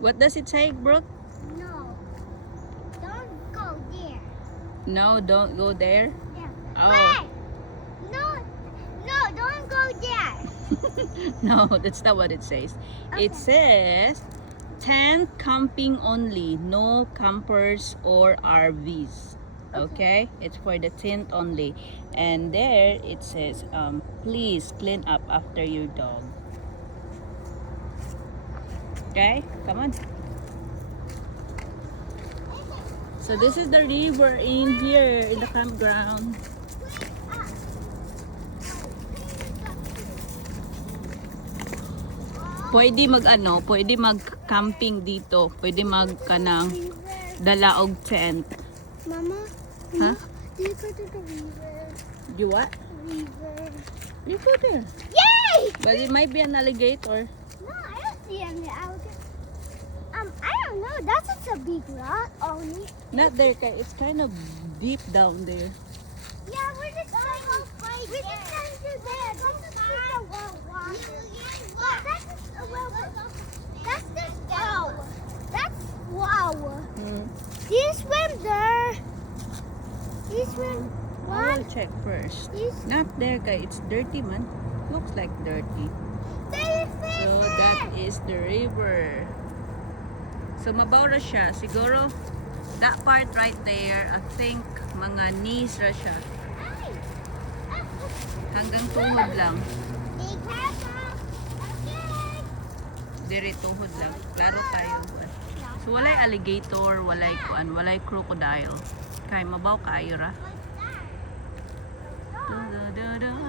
What does it say, Brooke? No. Don't go there. No, don't go there. Yeah. Oh. Wait! No, no, don't go there. No, that's not what it says. It Okay. says tent camping only, no campers or RVs. Okay, it's for the tent only. And there it says please clean up after your dog. Okay, come on. So this is the river in here in the campground. Pwede mag-camping dito. Pwede mag-kanang dala og tent. Mama, Huh? do you go to the river? You what? River. You go there. Yay! But it might be an alligator. No, I don't see any alligator. I don't know. That's just a big rock only. Not there, kay. It's kind of deep down there. Yeah, we're just going to we're just going to there. That's just a well water. That's just a well water. That's just wow. That's wow. Hmm. Do you swim there? Do you swim? I What? will check first. Do you Not there, kay. It's dirty, man. Looks like dirty. There's fish So that is the river. So mabaw ra siya. Siguro that part right there, I think mga knees ra siya. Hanggang tuhod lang. Be careful. Okay. Dire tuhod lang. Klaro tayo. So walay alligator, walay kuan, walay crocodile. Kay mabaw kaayo ra. What's that? Da, da, da, da.